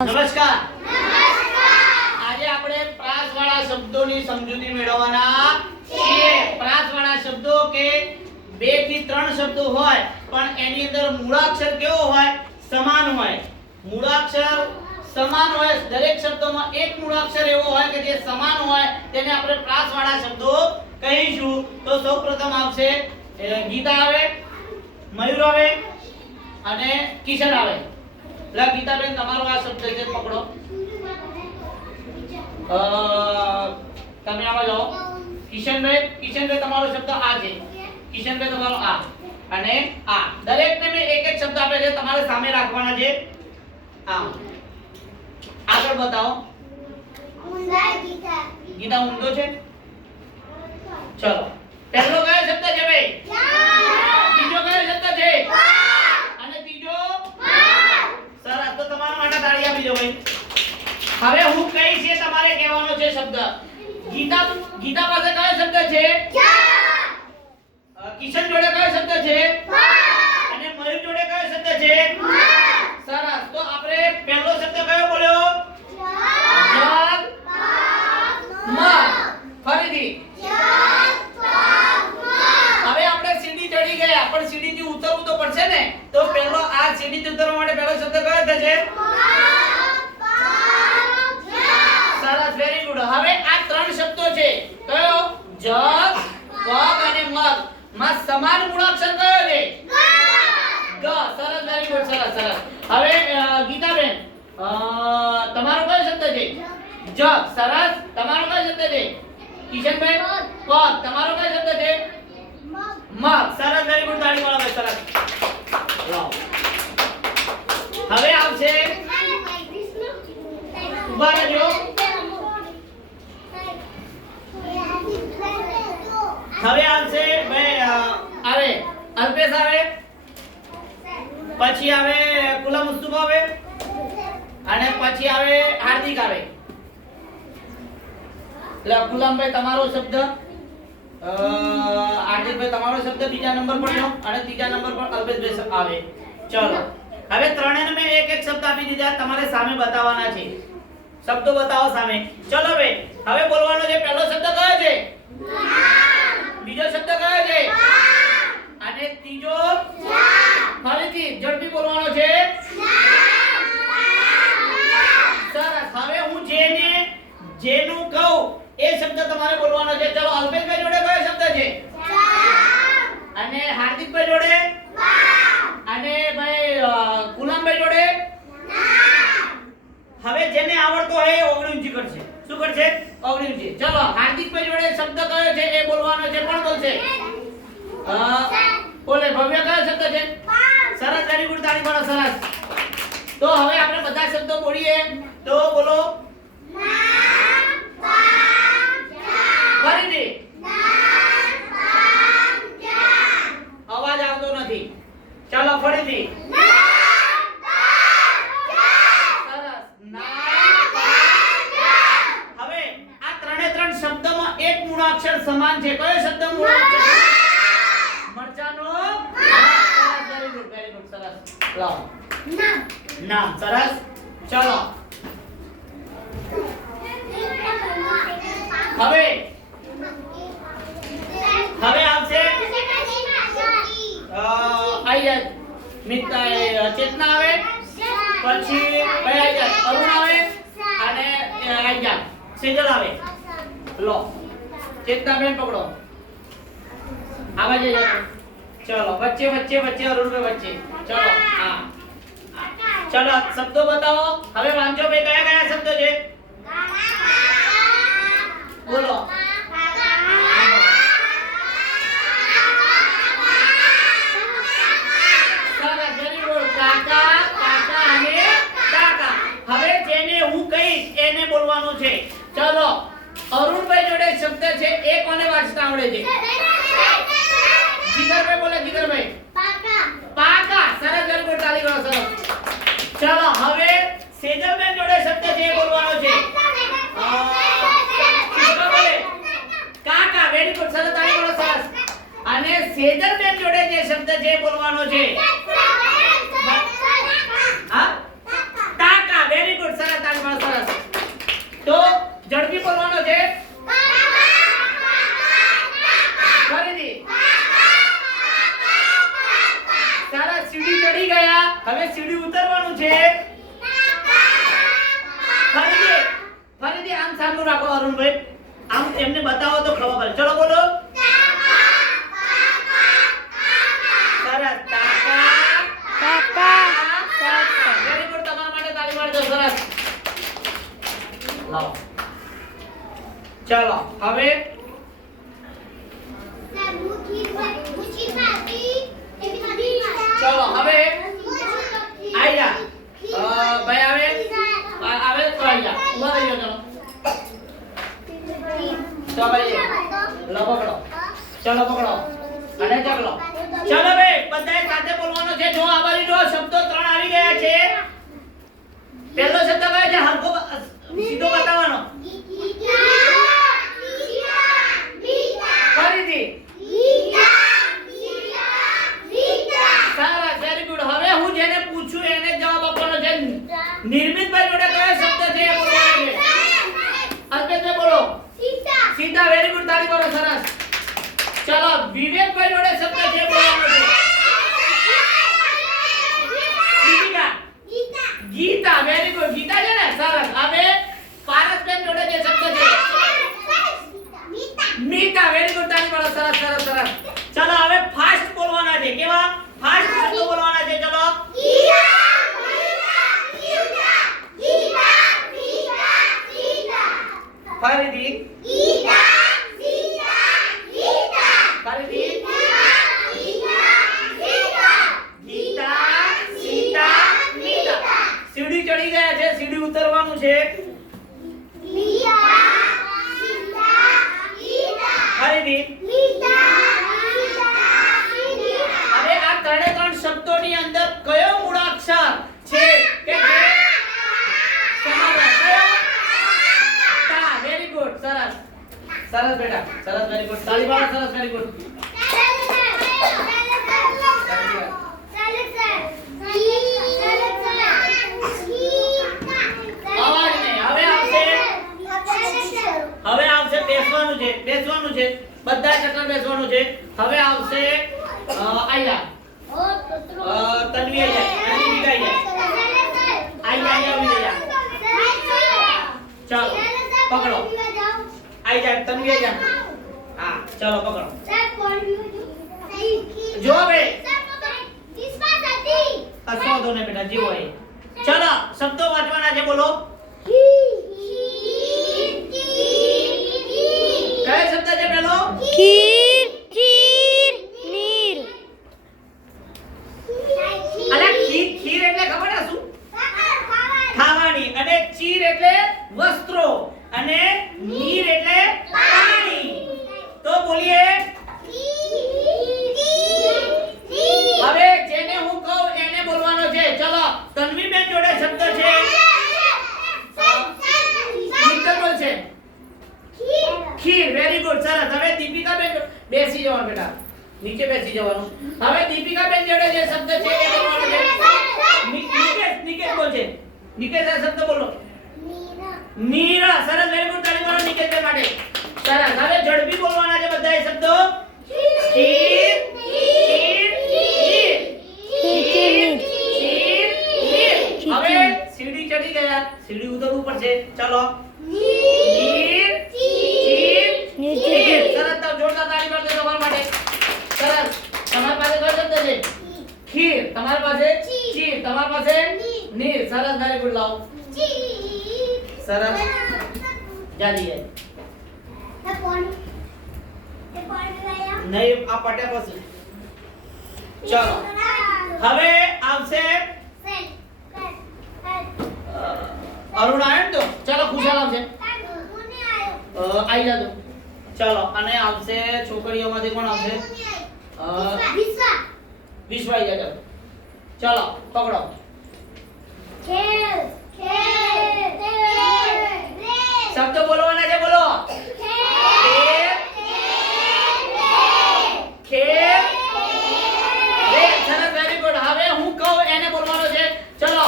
નમસ્કાર. આજે આપણે પ્રાસવાળા શબ્દોની સમજૂતી મેળવવાના છીએ. પ્રાસવાળા શબ્દો કે 2 થી 3 શબ્દો હોય પણ એની અંદર મૂળાક્ષર કેવો હોય? સમાન હોય. મૂળાક્ષર સમાન હોય. દરેક શબ્દોમાં એક મૂળાક્ષર એવો હોય કે જે સમાન હોય તેને આપણે પ્રાસવાળા શબ્દો કહીશું. તો સૌપ્રથમ આવશે ગીતા આવે, મયુર આવે અને કિશન આવે. લા ગીતાબેન તમારો આ શબ્દ છે પકડો. તમે આમાં જાઓ. કિશનભાઈ તમારો શબ્દ આ છે. કિશનભાઈ તમારો આ અને આ. દરેકને મેં એક એક શબ્દ આપે છે, તમારે સામે રાખવાના છે. આ આગળ બતાવો. ગીતા ઊંધો છે. ચલો પહેલો કયો શબ્દ છે ભાઈ? બીજો કયો શબ્દ છે? અને ત્રીજો? સરસ. તો તમારા માટે તાળી આપી દો ભાઈ. હવે હું કહીશ એ તમારે કહેવાનો છે શબ્દ. ગીતા પાસે કયો શબ્દ છે? કિશન જોડે કયો શબ્દ છે? અને મયુર જોડે કયો શબ્દ છે? સરસ. તો આપણે પહેલો શબ્દ કયો બોલ્યો? જગ મગ. ફરીથી. હવે આપણે સીડી ચડી ગયા પણ સીડી થી ઉતરવું તો પડશે ને. તો પહેલો આ સીડી થી ઉતરવા માટે પહેલો શબ્દ કયો થશે? સરસ. Very good. હવે આ 3 શબ્દો છે. કયો? જગ, પગ અને મગ. માં સમાન મૂળાક્ષર કયો છે? ગ. સરસ. Very good. સરસ. હવે ગીતાબેન તમારો કયો શબ્દ છે? જગ. સરસ. તમારો કયો શબ્દ છે? કિશનભાઈ પગ. તમારો કયો શબ્દ છે? મગ. સરસ. Very good. તાળી મારો ભાઈ. સરસ. લાવો. હવે આવશે ઉભા રહેજો. હવે આવશે ભાઈ આવે અલ્પેશ આવે, પછી આવે કુલા મુસ્તુફ આવે અને પછી આવે હાર્દિક આવે. એટલે કુલામભાઈ તમારો શબ્દ, હાર્દિકભાઈ તમારો શબ્દ બીજા નંબર પર લો અને ત્રીજા નંબર પર અલ્પેશભાઈ આવે. ચલો હવે ત્રણેયને મેં એક એક શબ્દ આપી દીધા, તમારે સામે બતાવવાના છે. શબ્દો બતાવો સામે. ચલો ભાઈ હવે બોલવાનો છે. પહેલો શબ્દ કયો છે? બીજો શબ્દ કયો છે? અને ત્રીજો? ફરીથી ઝડપી બોલવાનો છે. સરસ. હવે હું જેનું કહું એ શબ્દ તમારે બોલવાનો છે. ચલો અલ્પેશભાઈ જોડે કયો શબ્દ છે? અને હાર્દિકભાઈ જોડે? અને ભાઈ ગુલામભાઈ જોડે? હવે જેને આવડતો હોય એ ઓગળી ઊંચી કરશે. શું કરશે? ઓગળી ઊંચી. ચલો હાર્દિકભાઈ જોડે શબ્દ કયો છે એ બોલવાનો છે. કોણ બોલશે? બોલે ભવ્ય કયો શબ્દ છે? સરસ. Very good. તાળી પાડો. સરસ. તો હવે આપણે બધા શબ્દો બોલીએ. તો બોલો. ફરીથી. અવાજ આવતો નથી. ચાલો ફરીથી. હવે આ ત્રણે 3 શબ્દમાં એક મૂળાક્ષર સમાન છે. કયો શબ્દ મૂળાક્ષર? મરચાનો. Very good. સરસ. લાવો. નામ. સરસ. ચલો હવે આવશે ચેતના આવે, પછી અરુણ આવે અને સેજલ આવે. લો ચેતના બેન પકડો. આવા જજો. ચલો વચ્ચે અરુણભાઈ વચ્ચે. ચલો હા. ચલો શબ્દો બતાવો. હવે વાંચો ભાઈ કયા કયા શબ્દો છે? બોલો. હવે જેને હું કહીશ એને બોલવાનું છે. ચલો અરુણભાઈ જોડે શબ્દ છે એ કોને વાંચતા આવડે છે? જીગરભાઈ બોલે. જીગરભાઈ પાકા. સરસ. Very good. તાળી કરો. સરસ. ચલો હવે સેજલબેન જોડે શબ્દ છે એ બોલવાનો છે. કાકા. Very good. સરસ. તાળી કરો. સરસ. અને સેજલબેન જોડે જે શબ્દ છે એ બોલવાનો છે. હા કાકા. Very good. બતાવો તો ખબર પડે. ચલો બોલો. સરસ. Very good. તમારા માટે તાળી પાડજો. સરસ. લાવો. ચલો હવે ચલો હવે આયા ભાઈ આવે તો આયા ઉભા રહી જાઓ. ચલો ભાઈ લો પકડો. ચલો પકડો અને ચકલો. ચલો ભાઈ બધાએ સાથે બોલવાનો છે. જો આ બાજુ જો શબ્દો 3 આવી ગયા છે. પહેલો શબ્દ કયો છે? હરખો સીધો બતાવવાનો. ફરીથી. સરસ. Very good. હવે હું જેને પૂછું એને જવાબ આપવાનો છે. નિર્મિતભાઈ જોડે કયો શબ્દ છે એ બોલવાનો છે. અલ્પેશભાઈ બોલો. સીતા. Very good. તાળી પાડો. સરસ. ચલો વિવેકભાઈ જોડે શબ્દ છે બોલવાનો છે. દીપિકા. ગીતા. Very good. ગીતા છે ને. સરસ. હવે પારસબેન જોડે જે શબ્દ છે મીતા. Very good. તાળી પાડો. સરસ સરસ સરસ. ચલો હવે ફાસ્ટ બોલવાના છે. કેવા? ફાસ્ટ શબ્દો બોલવાના છે. ચલો ફરીથી. ફરીથી. ગીતા સીતા મીતા. સીડી ચડી ગયા છે. સીડી ઉતરવાનું છે. ફરીથી. હવે આ ત્રણે ત્રણ શબ્દોની અંદર કયો મૂળાક્ષર છે કે જે સમાસ કયો? તા. Very good. સરસ સરસ બેટા. સરસ. Very good. તાળી પાડો. સરસ. Very good. અવાજ નહીં. હવે આવશે બેસવાનું છે. બેસવાનું છે. બધા ચક્કર બેસવાનું છે. હવે આવશે આયા તન્વી આયા તન્વી આયા આવી જા. ચાલો પકડો. આઈ જા તન્વી આયા. હા ચાલો પકડો. જો બે કસો દો ને બેટા જીવો એ. ચાલો શબ્દો વાંચવાના છે. બોલો. કયો શબ્દ છે પેલો? ખીર. ખીર. નીર. અલા ખીર એટલે ખબર છે શું? ખાવાની. અને ચીર એટલે વસ્ત્રો અને નીર એટલે પાણી. તો બોલીએ. હવે જેને હું કહું એને બોલવાનો છે. ચલો તન્વીબેન જોડે શબ્દ છે. નીકળ બોલ છે. ખીર. Very good. સરસ. હવે દીપિકાબેન બેસી જવાનું બેટા. નીચે બેસી જવાનું. હવે દીપિકાબેન જોડે જે શબ્દ છે એ બોલવાનો છે. નિકેશ બોલ છે. નિકેશ આ શબ્દ બોલો. નીરા. સરસ. Very good. તાળી મારો નિકેશભાઈ માટે. સરસ. હવે ઝડપી બોલવાના છે બધા એ શબ્દો. ખીર. ખીર. નીર. ખીર. ખીર. નીર. હવે સીડી ચડી ગયા. સીડી ઉતરવું પડશે. ચલો. નીર. ખીર. નીર. સરસ. તો જોરદાર તાળી પાડો તમારા માટે. સરસ. તમારી પાસે કયો શબ્દ છે? ખીર. તમારી પાસે ચીર. તમારી પાસે નીર. સરસ. Very good. લાવો. સરસ. જાલી જાય. નહીં આ પટ્યા પછી. ચલો હવે આવશે અરુણાયણ. તો ચલો ખુશાલ આવશે. આઈ જાજો. ચલો અને આવશે છોકરીઓમાંથી કોણ આવશે? વિશ્વા આઈ જાજો. ચલો પકડો. શબ્દ બોલવાના છે. બોલો. ખેલ. સરસ. Very good. હવે હું કહું એને બોલવાનો છે. ચલો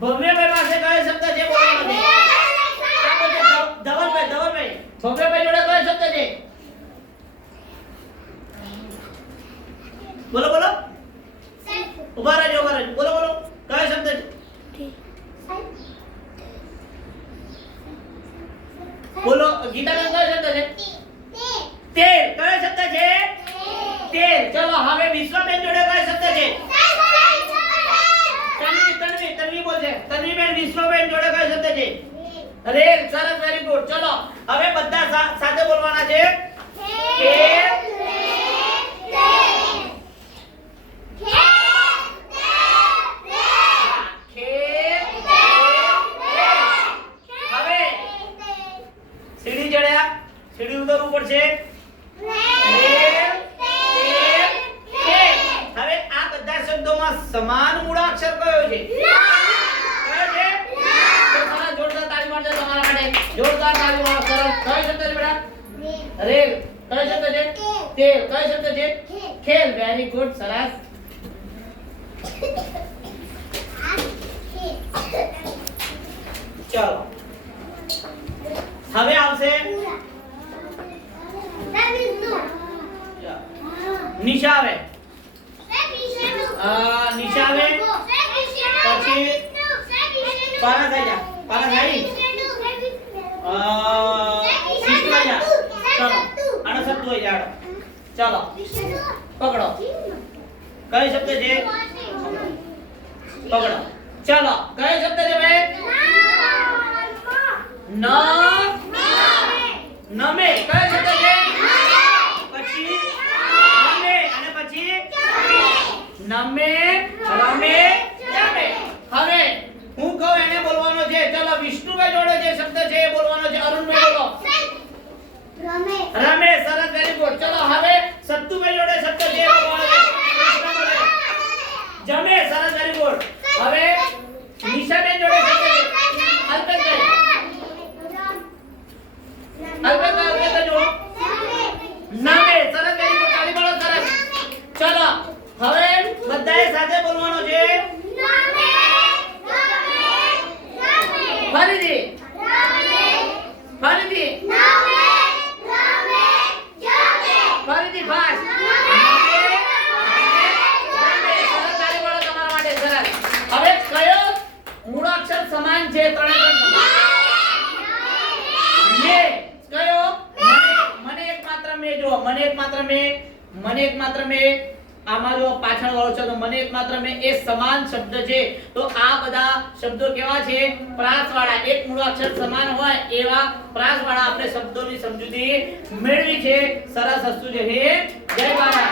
ભવ્યભાઈ પાસે કયો શબ્દ છે બોલવાનો છે? ધવલભાઈ ભવ્યભાઈ જોડે કયો શબ્દ છે? બોલો બોલો. ઉભા રહેજો. બોલો બોલો. કયો શબ્દ છે? બોલો. ગીતાબેન કયો શબ્દ છે? તેલ. કયો શબ્દ છે? તેલ. ચલો હવે વિશ્વબેન જોડે કયો શબ્દ છે? તન્વી બોલશે. તન્વીબેન વિશ્વબેન જોડે કયો શબ્દ છે? રેલ. સરસ, વેરી ગુડ. ચલો હવે બધા સાથે બોલવાના છે. ખેલ. હવે સીડી ચડ્યા, સીડી ઉતરવું પડશે. રેલ, તેલ, ખેલ. હવે આ બધા શબ્દોમાં સમાન મૂળાક્ષર કયો છે? કયો છે? તો સરસ, જોરદાર તાળી મારજો તમારા માટે. જોરદાર તાળી મારો. સરસ. કયો શબ્દ છે બેટા? રેલ. કયો શબ્દ છે? તેલ. કયો શબ્દ છે? ખેલ. Very good. સરસ. ચલો હવે આવશે નિશા. આવે નિશા આવે પછી પારા થઈ જા. પારા થઈ શિષ્ટ થઈ જા. ચલો આનો શબ્દ હોય જાડો. ચલો પકડો. કયો શબ્દ છે? પકડો. ચલો કયો શબ્દ છે ભાઈ? નમે. કયો શબ્દ છે? પછી નમે અને પછી નમે, રમે, જમે. હવે હું કહું એને બોલવાનો છે. ચલો વિષ્ણુભાઈ જોડે જે શબ્દ છે એ બોલવાનો છે. અરુણભાઈ બોલો. રમે. સરસ, વેરી ગુડ. ચલો હવે સત્તુભાઈ જોડે શબ્દ છે એ બોલવાનો છે. જમે. સરસ, વેરી ગુડ. હવે નિશાબેન જોડે શબ્દ છે. અલ્પેશભાઈ. અલ્પેશભાઈ જો. નમે. સરસ, વેરી ગુડ. તાળી પાડો. સરસ. ચલો હવે બધાએ સાથે બોલવાનો છે. ફરીથી ફરીથી ફરીથી ફાસ્ટ. હવે કયો મૂળાક્ષર સમાન છે? ત્રણે મે. કયો? મને એકમાત્ર મે. જો મને એકમાત્ર મે. આમાં જો પાછળ વાળો છે તો મને એકમાત્ર મે એ સમાન શબ્દ છે. તો આ બધા શબ્દો કેવા છે? પ્રાસવાળા. એક મૂળાક્ષર સમાન હોય એવા પ્રાસવાળા આપણે શબ્દોની સમજૂતી મેળવી છે. સરસ. હસ્તુ છે. જય ભારત.